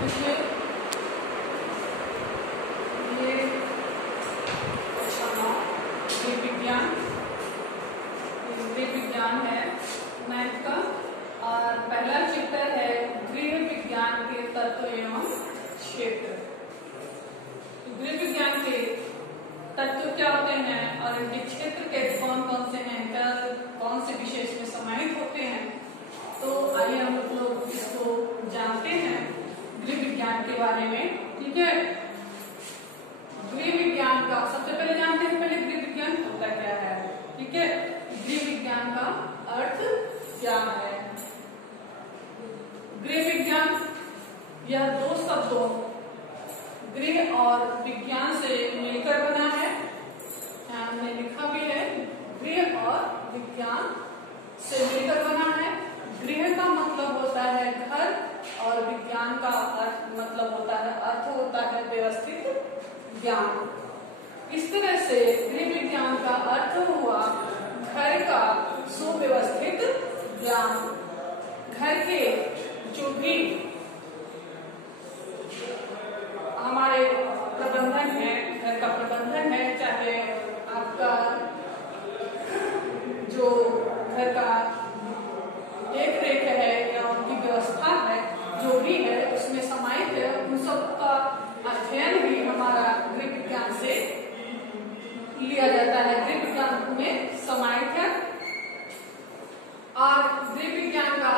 देखिए ये गृह विज्ञान, गृह विज्ञान है 9th का, और पहला चैप्टर है गृह विज्ञान के तत्व एवं क्षेत्र। गृह विज्ञान के तत्व क्या होते हैं और इनके क्षेत्र के कौन कौन से हैं, क्या कौन से विशेष में समाहित होते हैं, तो आइए हम लोग इसको जानते हैं गृह विज्ञान के बारे में। ठीक है, गृह विज्ञान का सबसे पहले जानते हैं पहले गृह विज्ञान होता क्या है। ठीक है, गृह विज्ञान का अर्थ क्या है। गृह विज्ञान यह दो शब्दों गृह और विज्ञान से मिलकर बना है। हमने लिखा भी है गृह और विज्ञान से मिलकर बना है। गृह का मतलब होता है घर और विज्ञान का मतलब होता है व्यवस्थित ज्ञान। इस तरह से गृह विज्ञान का अर्थ हुआ घर का सुव्यवस्थित ज्ञान। घर के जो भी हमारे प्रबंधन है, घर का प्रबंधन है, चाहे आपका जो घर का देख रेख है या उनकी व्यवस्था है, जो भी है उसमें समाहित है, उन सब का अध्ययन भी हमारा गृह विज्ञान से लिया जाता है, गृह विज्ञान में समाहित है। और गृह विज्ञान का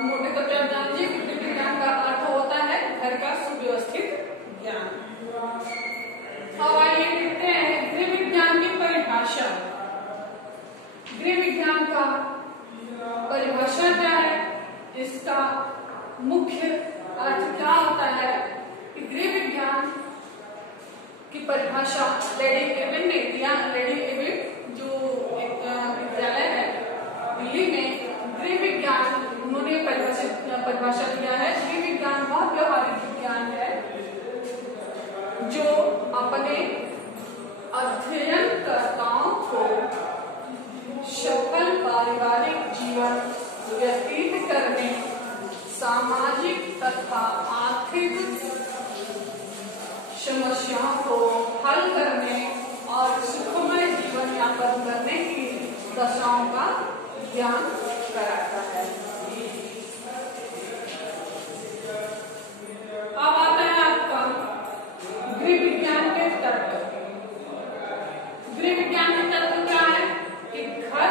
मोटे तौर पर जानिए, गृह विज्ञान का अर्थ होता है घर का सुव्यवस्थित ज्ञान। अब आइए देखते हैं गृह विज्ञान की परिभाषा। गृह विज्ञान का परिभाषा क्या है, इसका मुख्य अर्थ क्या होता है कि गृह विज्ञान की परिभाषा लेडी एविन ने दिया। लेडी एविन जो एक विद्यालय है दिल्ली में, गृह विज्ञान उन्होंने परिभाषा दिया है। गृह विज्ञान वह व्यवहारिक विज्ञान है जो अपने अध्ययनकर्ताओं को सफल पारिवारिक जीवन व्यतीत करने, सामाजिक तथा आर्थिक समस्याओं को हल करने और सुखमय जीवन यापन करने की दशाओं का ज्ञान कराता है। अब आता है आपका गृह विज्ञान के तत्व। गृह विज्ञान के तत्व क्या है कि घर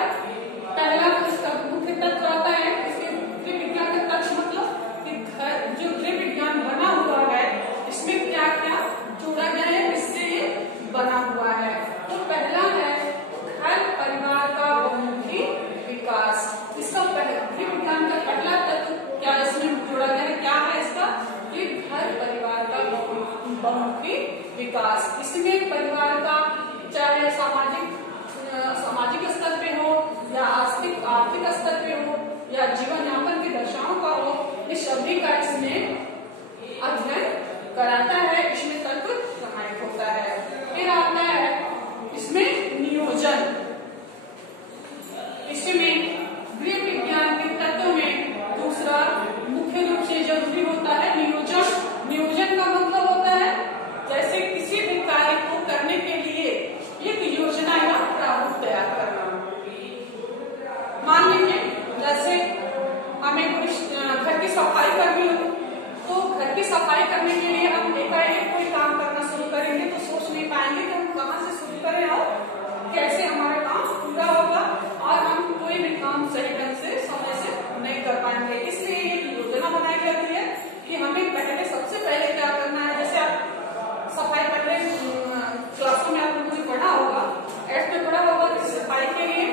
पहला उसका मुख्य तत्व आता है। इसके गृह विज्ञान का तत्व मतलब कि घर जो गृह विज्ञान बना हुआ है इसमें क्या क्या जोड़ा गया है, इससे ये बना हुआ है। तो पहला है घर परिवार का बहुमुखी विकास। इसका गृह विज्ञान का पहला तत्व क्या इसमें जोड़ा गया है, क्या है इसका, कि घर परिवार का बहुमुखी विकास। इसमें परिवार का चाहे सामाजिक स्तर पे हो या आर्थिक स्तर पे हो या जीवन यापन की दशाओं का हो, ये सभी का इसमें अध्ययन कराता है, इसमें तत्व समाहित होता है। फिर आता है इसमें नियोजन। इसमें गृह विज्ञान के तत्व में दूसरा मुख्य रूप से जरूरी होता है नियोजन। नियोजन का मतलब होता है जैसे किसी भी कार्य को करने के लिए एक योजना या प्रारूप तैयार करना। मान लीजिए जैसे हमें घर की सफाई करनी हो, तो घर की सफाई करने के लिए हम एकाएक कोई काम करना शुरू करेंगे तो सोच नहीं पाएंगे कि हम कहाँ से शुरू करें और कैसे हमारा काम पूरा होगा, और हम कोई भी काम सही ढंग से समय से नहीं कर पाएंगे। इसलिए ये योजना बनाई जाती है कि हमें सबसे पहले क्या करना है। जैसे आप सफाई पहले क्लासों में आप लोगों ने पढ़ा होगा, एट में पढ़ा होगा कि सफाई के लिए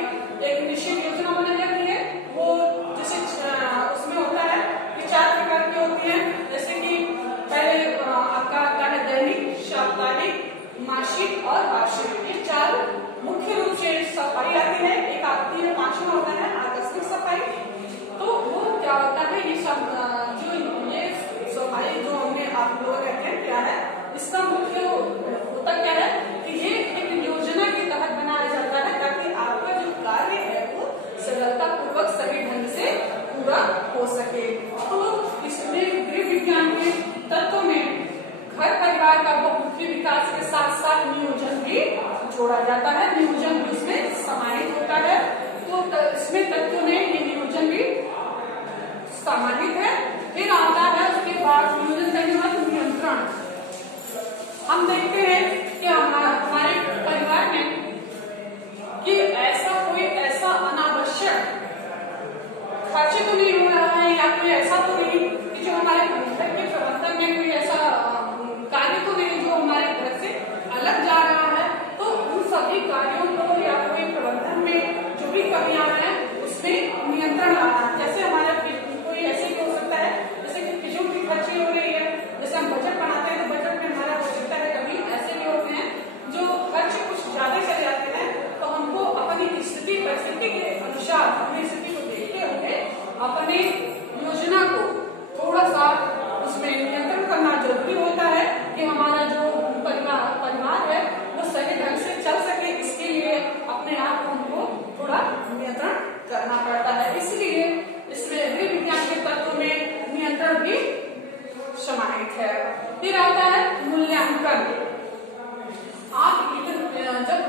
एक निश्चित योजना बनाई जाती है। वो जैसे उसमें होता है कि 4 प्रकार की होती है। जैसे कि पहले आपका आता है दैनिक, साप्ताहिक, मासिक और वार्षिक। ये 4 मुख्य रूप से सफाई आती है। एक आती है 5वां होता है आकस्मिक सफाई। तो वो क्या होता है, ये सब जो ये सफाई जो हमने आप लोगों ने किया है, इसका मुख्य होता क्या है कि ये एक योजना के तहत बनाया जाता है ताकि आपका जो कार्य है वो सरलता पूर्वक सही ढंग से पूरा हो सके। तो इसमें गृह विज्ञान के तत्व में घर परिवार का बहुमुखी विकास के साथ साथ नियोजन भी जोड़ा जाता है, नियोजन भी इसमें समाहित होता है। तो इसमें तत्व में ये नियोजन भी समाहित है। फिर आता है उसके बाद नियोजन करने के बाद नियंत्रण। हम देखते हैं कि हमारे परिवार में कि ऐसा अनावश्यक खर्चे तो नहीं हो रहा है, या कोई ऐसा तो नहीं कि जो हमारे घर के प्रबंधन में कोई ऐसा कार्य तो नहीं जो हमारे घर से अलग जा रहा है। तो उन सभी कार्यों को या कोई प्रबंधन में जो भी कमियां हैं उसमें नियंत्रण लाना। जैसे हमारा कोई ऐसे ही हो सकता है जैसे कि फिजूल की खर्ची हो रही है, जैसे हम बजट बनाते हैं तो बजट में हमारा हो सकता है कभी ऐसे भी होते हैं जो खर्च कुछ ज्यादा चले जाते हैं। तो हमको अपनी स्थिति परिस्थिति के अनुसार अपनी स्थिति को देखते हुए अपने योजना को थोड़ा सा उसमें नियंत्रण करना जरूरी होता है कि हमारा जो परिवार है वो सही ढंग से चल सके। इसके लिए अपने आप को हमको थोड़ा नियंत्रण करना पड़ता है। इसलिए इसमें गृह विज्ञान के तत्व में नियंत्रण भी समाहित है। फिर आता है मूल्यांकन। आप जब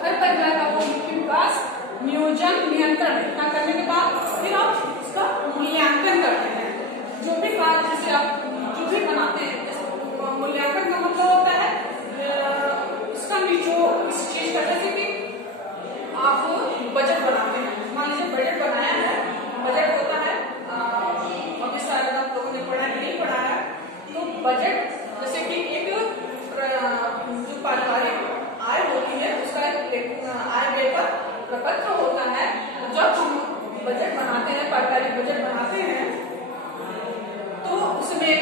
घर परिवार का बहुमुखी विकास, नियोजन, नियंत्रण इतना करने के बाद फिर आप उसका मूल्यांकन करते हैं। जो भी कार्य जैसे आप जो भी बनाते हैं, जैसे मूल्यांकन का मतलब होता है उसका निचोड़ इस चीज का। जैसे कि आप बजट बनाते हैं, मान लीजिए बजट बनाया है, बजट होता है अभी शायद आप लोगों ने पढ़ा नहीं पढ़ा है। तो बजट जैसे कि एक जो पारिवारिक आय होती है उसका एक आय व्यय का प्रपत्र होता है। जब हम बजट बनाते हैं, पारिवारिक बजट बनाते हैं, तो उसमें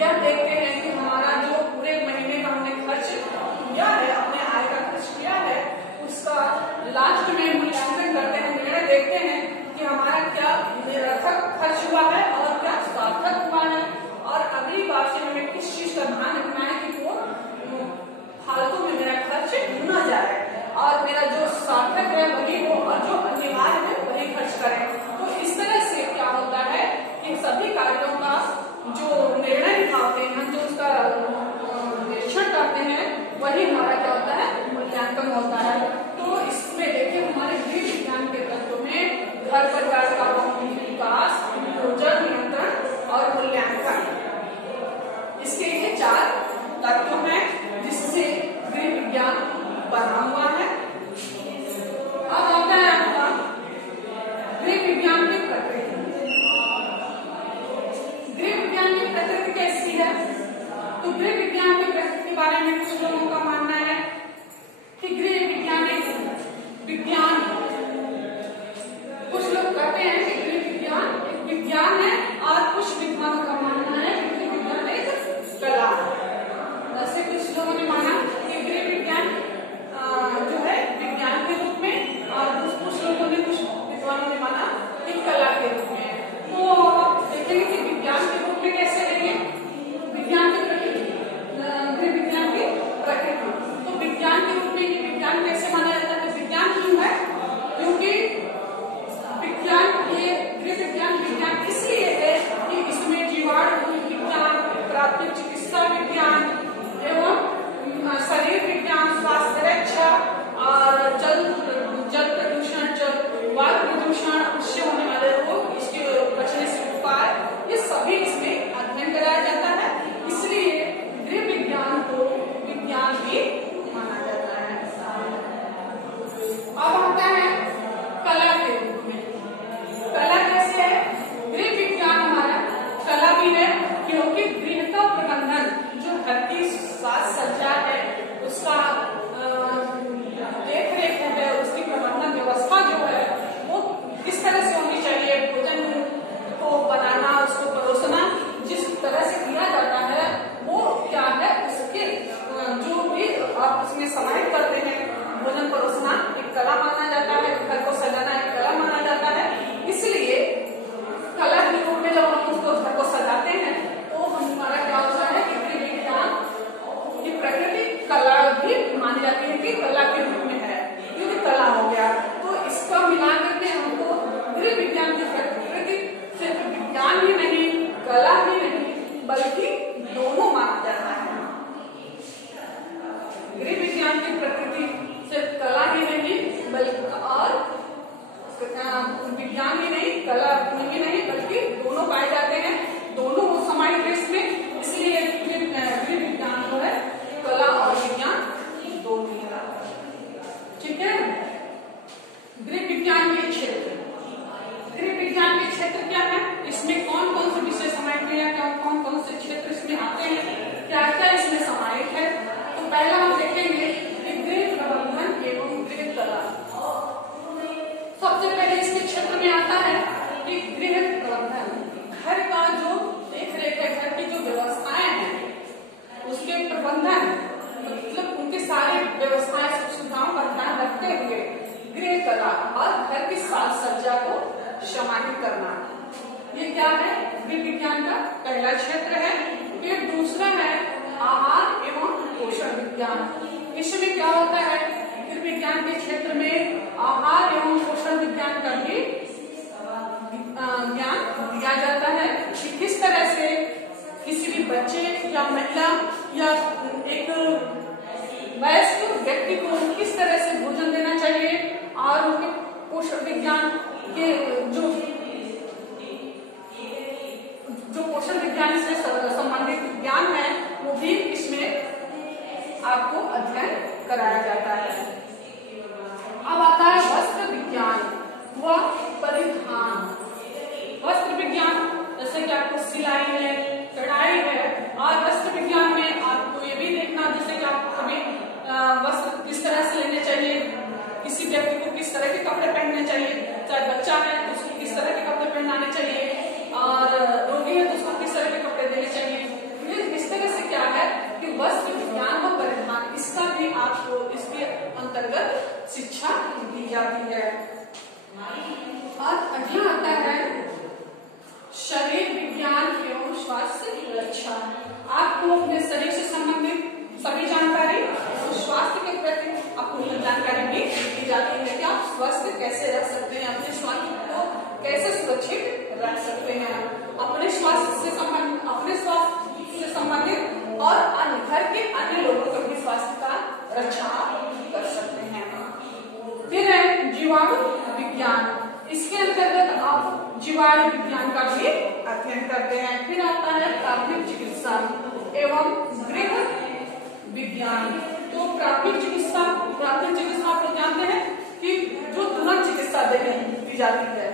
यह देखते हैं कि हमारा जो पूरे महीने का हमने खर्च किया है, अपने आय का खर्च किया है, उसका लास्ट में मूल्यांकन करते हैं, निर्णय देखते हैं कि हमारा क्या निरर्थक खर्च हुआ है और क्या सार्थक हुआ है। और अगली बार से हमें किस चीज का ध्यान रखना है कि वो फालतू में मेरा खर्च न जाए और मेरा जो सार्थक है वही हो और जो अनिवार्य है वही खर्च करें। तो इस तरह से क्या होता है कि सभी कार्यों का जो निर्णय निकालते हैं, जो उसका निरीक्षण करते हैं, वही हमारा क्या होता है, मूल्यांकन होता है। तो इसमें देखिए हमारे गृह विज्ञान के तत्व में घर परिवार का बहुमुखी विकास, नियोजन, नियंत्रण और मूल्यांकन, इसके ये 4 तत्व हैं जिससे गृह विज्ञान बना हुआ है। अब आता है आपका गृह विज्ञान की प्रकृति। गृह विज्ञान की प्रकृति कैसी है? तो गृह विज्ञान की प्रकृति के बारे में कुछ लोगों का मानना है कि गृह विज्ञान एक विज्ञान, कुछ लोग कहते हैं कि गृह विज्ञान एक विज्ञान है और कुछ विद्वानों का मानना है कि गृह विज्ञान एक कला है। जैसे कुछ लोगों ने माना कि गृह विज्ञान जो है विज्ञान के रूप में, और कुछ लोगों ने, कुछ विद्वानों ने माना कि कला के रूप में। तो आप देखेंगे कि विज्ञान के रूप में कैसे रहेंगे, विज्ञान की प्रकृति, गृह विज्ञान की प्रकृति। तो विज्ञान के रूप में ये विज्ञान कैसे माना जाता है? विज्ञान क्यों है? क्योंकि विज्ञान, ये गृह विज्ञान विज्ञान इसलिए है कि इसमें जीवाणु विज्ञान, प्राथमिक चिकित्सा विज्ञान एवं शरीर विज्ञान, स्वास्थ्य रक्षा और जल प्रदूषण, वायु प्रदूषण, उससे होने वाले रोग, इसके बचने से उपाय, ये सभी इसमें अध्ययन कराया जाता है। इसलिए गृह विज्ञान को विज्ञान भी माना जाता है। अब आता है कला के रूप में। कला कैसे है? गृह विज्ञान हमारा कला भी है, क्योंकि गृह का प्रबंधन, जो घर की साज सज्जा है, उसका देख रेख है, उसकी प्रबंधन व्यवस्था जो है वो किस तरह से होनी चाहिए, भोजन को बनाना, उसको परोसना जिस तरह से किया जाता है वो क्या है, उसके जो भी आप उसमें समाहित करते हैं, भोजन परोसना एक कला माना जाता है, घर को सजाना एक कला माना जाता है। इसलिए कला के रूप में जब हम उसको घर को सजाते हैं तो हमारा क्या होता है कि गृह विज्ञान की प्रकृति कला भी मानी जाती है कि कला के रूप में है, क्योंकि कला हो गया। तो इसका मिला करके हमको गृह विज्ञान की प्रकृति सिर्फ विज्ञान ही नहीं, कला ही नहीं, बल्कि दोनों माना जाता है। गृह विज्ञान की प्रकृति सिर्फ कला ही नहीं बल्कि और विज्ञान ही नहीं, कला ही नहीं बल्कि दोनों पाए जाते हैं, दोनों समाहित है इसमें। इसलिए गृह विज्ञान जो है कला और विज्ञान दोनों है। ठीक है। गृह विज्ञान के क्षेत्र, गृह विज्ञान के क्षेत्र क्या है, इसमें कौन कौन से विषय समाहित है, कौन कौन से क्षेत्र इसमें आते हैं, क्या क्या इसमें समाहित है। तो पहला हम देखेंगे कि गृह प्रबंधन एवं गृह कला। सबसे पहले इसके क्षेत्र में आता है कि गृह प्रबंधन, घर का जो देख रेख है, घर की जो व्यवस्थाएं हैं उसके प्रबंधन, मतलब उनके सारे व्यवस्थाएं सुख सुविधाओं का ध्यान रखते हुए गृह कला और घर की साज सज्जा को समाहित करना, ये क्या है गृह विज्ञान का पहला क्षेत्र है। फिर दूसरा है आहार एवं पोषण विज्ञान। इसमें क्या होता है, गृह विज्ञान के क्षेत्र में आहार एवं पोषण विज्ञान का भी ज्ञान दिया जाता है कि किस तरह से किसी भी बच्चे या महिला या एक वयस्क व्यक्ति को किस तरह से भोजन देना चाहिए, और उनके पोषण विज्ञान के जो पोषण विज्ञान से संबंधित ज्ञान है वो भी इसमें आपको अध्ययन कराया जाता है। अब आता है वस्त्र विज्ञान व परिधान। वस्त्र विज्ञान जैसे कि आपको सिलाई है, कढ़ाई है, और वस्त्र विज्ञान में आपको ये भी देखना जैसे कि आपको कभी वस्त्र किस तरह से लेने चाहिए, किसी व्यक्ति को किस तरह के कपड़े पहनने चाहिए, चाहे बच्चा है तो उसको किस तरह के कपड़े पहनाने चाहिए, और रोगी है तो उसको किस तरह के कपड़े देने चाहिए। इस तरह से क्या है कि वस्त्र विज्ञान व परिधान, इसका भी आपको इसके अंतर्गत शिक्षा दी जाती है। और अगला आता है शरीर विज्ञान एवं स्वास्थ्य रक्षा। आपको अपने शरीर से संबंधित सभी जानकारी और स्वास्थ्य के प्रति आपको जानकारी भी दी जाती है कि आप स्वस्थ कैसे रह सकते हैं, अपने स्वास्थ्य को कैसे सुरक्षित रख सकते हैं, अपने स्वास्थ्य से संबंधित और घर के अन्य लोगों का भी स्वास्थ्य का रक्षा कर सकते हैं। फिर है जीवाणु विज्ञान, इसके अंतर्गत आप जीवाणु विज्ञान का भी अध्ययन करते हैं। फिर आता है प्राथमिक चिकित्सा एवं गृह विज्ञान। तो प्राथमिक चिकित्सा आप लोग जानते हैं कि जो तुरंत चिकित्सा दी जाती है,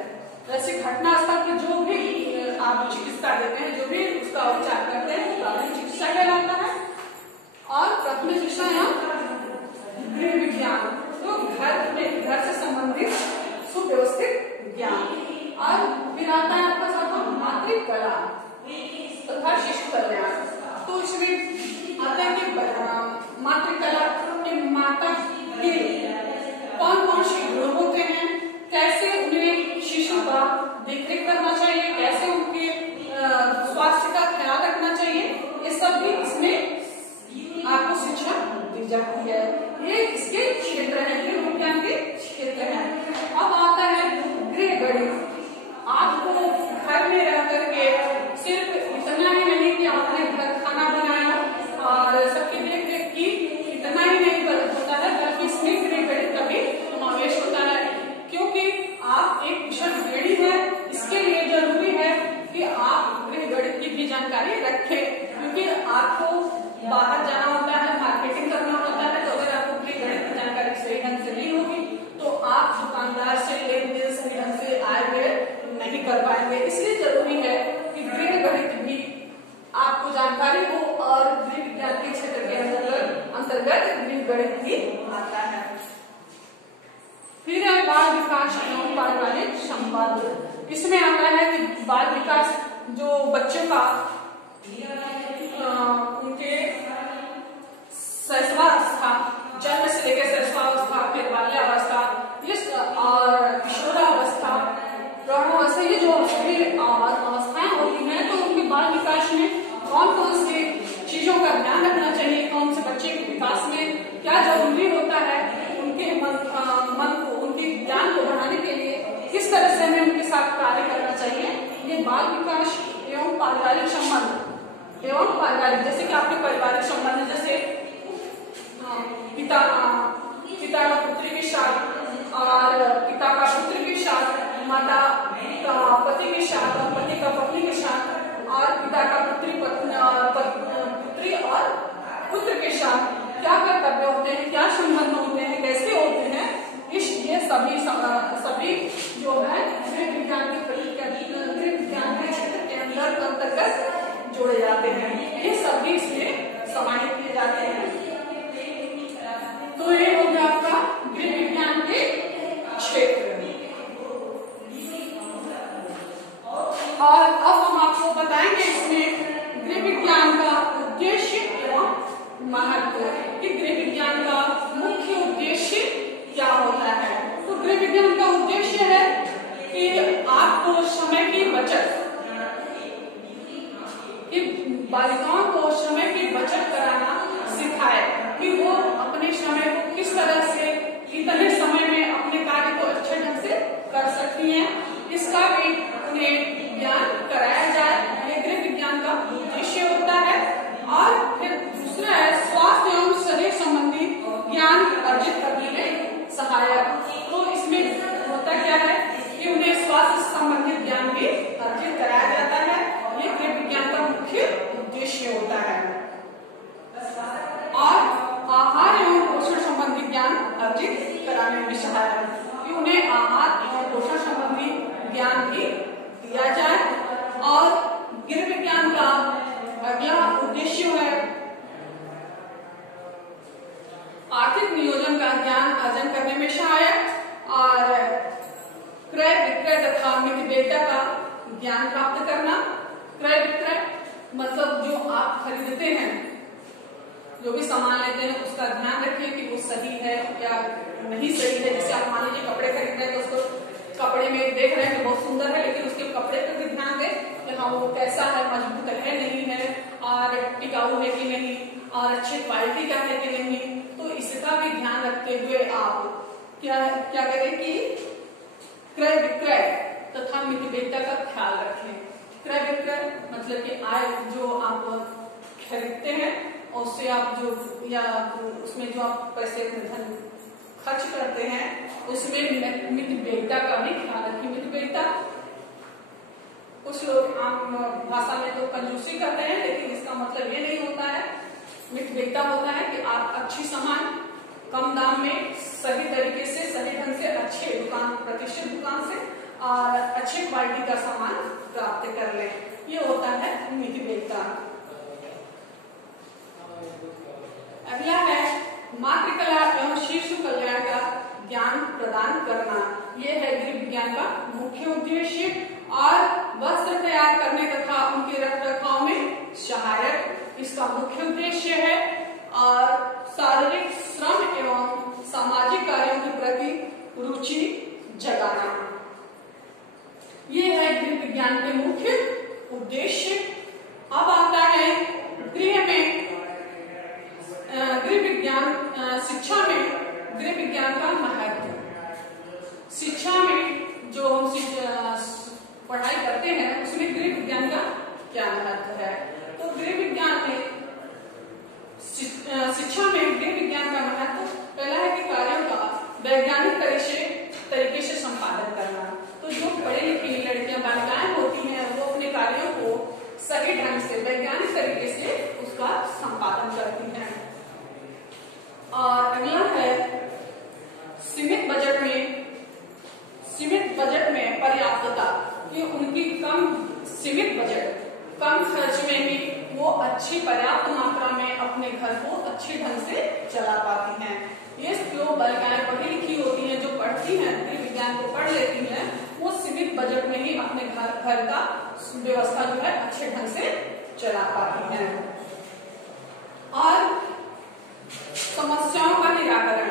जैसे घटना स्थल पर जो भी आप चिकित्सा देते हैं, जो भी उसका उपचार करते हैं वो प्राथमिक चिकित्सा कहलाता है। और प्राथमिक चिकित्सा या गृह विज्ञान तो घर से संबंधित सुव्यवस्थित ज्ञान। और फिर आता है आपका साथ मातृकला तथा शिशु कल्याण। तो इसमें आता है कि मातृकला के माता के कौन कौन से गुण होते हैं, कैसे उन्हें शिशु का देखरेख करना चाहिए, कैसे उनके स्वास्थ्य का ख्याल रखना चाहिए, ये सब भी इसमें आपको शिक्षा दी जाती है। ये इसके क्षेत्र है, गृह विज्ञान के क्षेत्र है। अब आता है गृह गणित। आपको घर में रह करके सिर्फ इतना ही नहीं कि आपने घर खाना बनाया और सबकी देख रेख की, इतना ही नहीं होता है, बल्कि इसमें गृह गणित का भी समावेश होता है। क्योंकि आप एक कुशल गृहिणी है, इसके लिए जरूरी है कि आप गृह गणित की भी जानकारी रखें, क्योंकि आपको बाहर जाना होता है, मार्केटिंग करना होता है। तो अगर आपको गृह गणित की जानकारी सही ढंग से नहीं होगी तो आप दुकानदार से लेन देन सही ढंग से आय व्यय नहीं कर पाएंगे। इसलिए जरूरी है कि गृह गणित भी आपको जानकारी हो, और गृह विज्ञान के क्षेत्र के अंतर्गत गृह गणित भी आता है। फिर है बाल विकास एवं पारिवारिक संवाद। इसमें आता है कि बाल विकास जो बच्चों का उनके शैशवावस्था, जन्म से लेकर शैशवावस्था, फिर बाल्यावस्था और किशोरावस्था, प्रौढ़ावस्था, ये जो सभी अवस्थाएं होती हैं, तो उनके बाल विकास में कौन कौन सी चीजों का ध्यान रखना चाहिए, कौन से बच्चे के विकास में क्या जरूरी होता है, उनके मन को, उनके ज्ञान को बढ़ाने के लिए किस तरह से हमें उनके साथ कार्य करना चाहिए, ये बाल विकास एवं पारिवारिक संबंध एवं पारिवारिक, जैसे कि आपके पारिवारिक संबंध, जैसे पिता का पुत्री के साथ और पिता का पुत्र के साथ, माता का पति के साथ और पति का पत्नी के साथ, और पिता का पुत्री और पुत्र के साथ क्या कर्तव्य होते हैं, क्या संबंध होते हैं, कैसे होते हैं, ये सभी जो है गृह विज्ञान के क्षेत्र के अंतर्गत जोड़े जाते हैं। ये सभी इसमें समाहित किए जाते हैं। तो ये हो गया आपका गृह विज्ञान के क्षेत्र। और अब हम आपको बताएंगे इसमें गृह विज्ञान का उद्देश्य एवं महत्व, कि गृह विज्ञान का मुख्य उद्देश्य क्या होता है। तो गृह विज्ञान का उद्देश्य है कि आपको समय की बचत, कि बालिकाओं को समय की बचत कराना सिखाए, कि वो अपने समय को किस तरह से कितने समय में अपने कार्य को अच्छे ढंग से कर सकती हैं, इसका भी उन्हें ज्ञान कराया जाए। ये गृह विज्ञान का उद्देश्य होता है। और फिर दूसरा है स्वास्थ्य एवं शरीर संबंधी ज्ञान अर्जित करने में सहायक। तो इसमें होता क्या है कि उन्हें स्वास्थ्य संबंधित ज्ञान भी अर्जित कराया जाता है। ये गृह विज्ञान का मुख्य उद्देश्य होता है। और आहार एवं पोषण संबंधी ज्ञान अर्जित कराने में सहायक, कि उन्हें आहार एवं पोषण संबंधी ज्ञान भी दिया जाए। और गृह विज्ञान का अगला उद्देश्य है आर्थिक नियोजन का ज्ञान अर्जन करने में सहायक, और क्रय विक्रय तथा मितव्ययिता का ज्ञान प्राप्त करना। क्रय विक्रय मतलब जो आप खरीदते हैं, जो भी सामान लेते हैं, उसका ध्यान रखिए कि वो सही है या नहीं सही है। जैसे आप मान लीजिए कपड़े खरीद रहे हैं, तो उसको कपड़े में देख रहे हैं कि बहुत सुंदर है, लेकिन उसके कपड़े पर भी ध्यान दें कि हाँ वो कैसा है, मजबूत है नहीं है, और टिकाऊ है कि नहीं, और अच्छी क्वालिटी का है कि नहीं। तो इसका भी ध्यान रखते हुए आप क्या करें कि क्रय विक्रय तथा मितव्ययिता का ख्याल रखें। क्रय विक्रय मतलब कि आय जो आप खरीदते हैं और उससे आप जो या उसमें जो आप पैसे धन खर्च करते हैं, उसमें मितव्ययिता का भी ख्याल रखें। मितव्ययिता कुछ लोग आम भाषा में तो कंजूसी करते हैं, लेकिन इसका मतलब ये नहीं होता है। मितव्ययिता होता है कि आप अच्छी सामान कम दाम में सही तरीके से, सही ढंग से, अच्छे दुकान, प्रतिष्ठित दुकान से और अच्छे क्वालिटी का सामान प्राप्त कर लें। ये होता है मितव्ययिता। अगला है मातृ कला एवं शिशु कल्याण का ज्ञान प्रदान करना। यह है गृह विज्ञान का मुख्य उद्देश्य। और वस्त्र तैयार करने तथा उनके रखरखाव में सहायक इसका मुख्य उद्देश्य है। और शारीरिक श्रम एवं सामाजिक कार्यों के प्रति रुचि जगाना, ये है गृह विज्ञान के मुख्य उद्देश्य। अब आता है गृह विज्ञान शिक्षा में गृह विज्ञान का महत्व। शिक्षा में जो हम पढ़ाई करते हैं उसमें गृह विज्ञान का क्या महत्व है। तो गृह विज्ञान में शिक्षा में गृह विज्ञान का महत्व पहला है कि कार्यों का वैज्ञानिक तरीके से संपादन करना। तो जो पढ़ी लिखी लड़कियां बालिकाएं होती हैं वो अपने कार्यों को सही ढंग से वैज्ञानिक तरीके से उसका संपादन करती हैं। और अगला है सीमित बजट में पर्याप्तता, कि उनकी सीमित बजट कम खर्च में भी वो अच्छी पर्याप्त मात्रा में अपने घर को अच्छे ढंग से चला पाती हैं। ये जो बालिकाएं पढ़ी लिखी होती हैं, जो पढ़ती हैं, गृह विज्ञान को पढ़ लेती हैं, वो सीमित बजट में ही अपने घर का व्यवस्था जो है अच्छे ढंग से चला पाती हैं। और समस्याओं का निराकरण,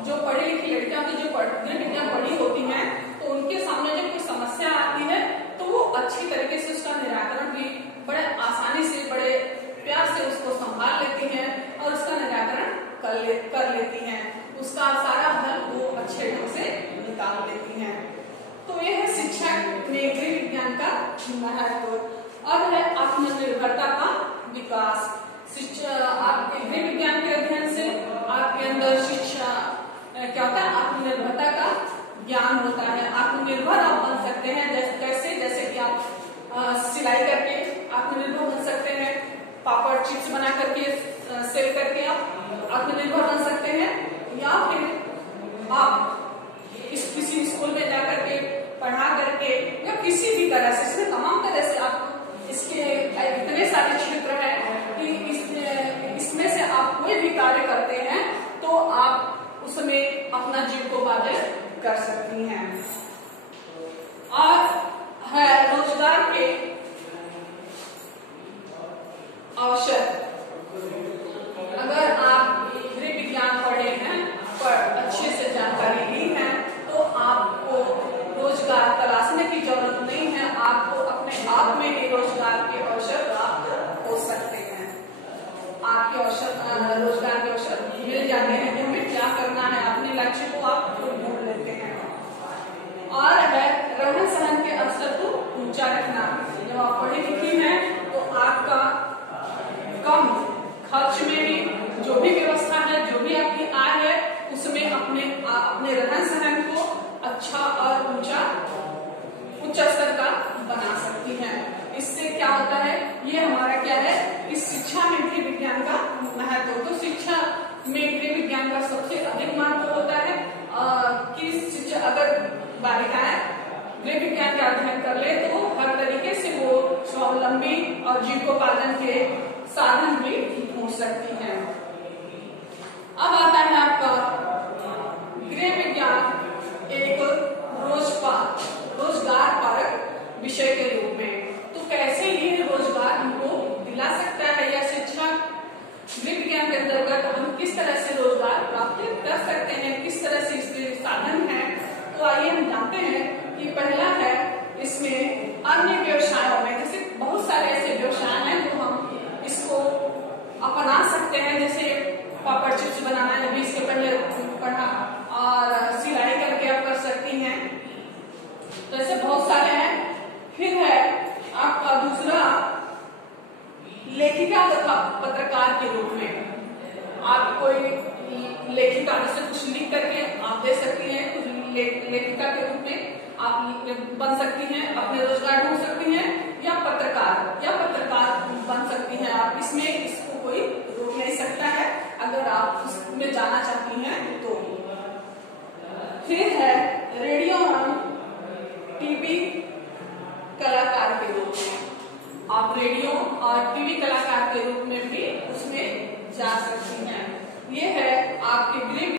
जो पढ़ी लिखी लड़कियां की जो गृह विज्ञान पढ़ी होती हैं, तो उनके सामने जब कोई समस्या आती है तो वो अच्छी तरीके से उसका निराकरण भी बड़े आसानी से, बड़े प्यार से उसको संभाल लेती हैं और उसका निराकरण कर लेती हैं। उसका सारा हल वो अच्छे ढंग से निकाल लेती हैं। तो ये है शिक्षा में गृह विज्ञान का महत्व। अब है आत्मनिर्भर आत्मनिर्भरता का विकास। शिक्षा, आपके गृह विज्ञान के अध्ययन से आपके अंदर शिक्षा क्या होता है, आत्मनिर्भरता का ज्ञान होता है। आत्मनिर्भर आप बन सकते हैं। जैसे कि आप सिलाई करके आत्मनिर्भर बन सकते हैं, पापड़ चिप्स बना करके सेल करके आप आत्मनिर्भर बन सकते हैं, या फिर आप किसी स्कूल में जाकर के पढ़ा करके या किसी भी तरह से, इसमें तमाम तरह से आप इसके इतने सारे क्षेत्र हैं कि इसमें से आप कोई भी कार्य करते हैं तो आप उसमें अपना जीविकोपार्जन कर सकती हैं। और है रोजगार के अवसर। अगर आप गृह विज्ञान पढ़े हैं, पर अच्छे से जानकारी ली है, तो आपको रोजगार तलाशने की जरूरत नहीं है। आपको अपने आप में ही रोजगार के अवसर प्राप्त हो सकते हैं। आपके रोजगार के अवसर मिल जाते हैं कि हमें क्या करना है, अपने लक्ष्य को आप ढूंढ लेते हैं। और है रहन सहन के अवसर को ऊंचा रखना। जब आप पढ़ी लिखी हैं तो आपका कम खर्च में भी जो भी व्यवस्था है, जो भी आपकी आय है, उसमें अपने रहन सहन को अच्छा और उच्च स्तर का बना सकती हैं। इससे क्या होता है, ये हमारा क्या है, इस शिक्षा में गृह विज्ञान का महत्व। तो शिक्षा में गृह विज्ञान का सबसे अधिक महत्व होता है कि शिक्षा, अगर बालिकाएं गृह विज्ञान का अध्ययन कर ले तो हर तरीके से वो स्वावलंबी और जीविकोपार्जन के साधन भी ढूंढ सकती हैं। अब आता है आपका गृह विज्ञान एक रोजगार परक विषय के रूप में। तो कैसे ये रोजगार हमको दिला सकता है, या शिक्षा गृह विज्ञान के अंतर्गत हम किस तरह से रोजगार प्राप्त कर सकते हैं, किस तरह से इसके साधन हैं। तो आइए हम जानते हैं कि पहला है, इसमें अन्य व्यवसायों में, जैसे बहुत सारे ऐसे व्यवसाय हैं जो हम इसको अपना सकते हैं। जैसे पापड़ चिप्स बनाना है, भी इसके पहले पढ़ा, और सिलाई करके आप कर सकती हैं। तो ऐसे बहुत सारे हैं। फिर है आपका दूसरा, लेखिका तथा पत्रकार के रूप में। आप कोई लेखिका जैसे कुछ लिख करके आप दे सकती हैं, कुछ लेखिका के रूप में आप बन सकती हैं, अपने रोजगार ढूंढ सकती हैं, या पत्रकार बन सकती हैं आप। इसमें इसको कोई रोक नहीं सकता है, अगर आप उसमें जाना चाहती हैं तो। फिर है रेडियो और टीवी कलाकार के रूप में। आप रेडियो और टीवी कलाकार के रूप में भी उसमें जा सकती हैं। ये है आपके गृह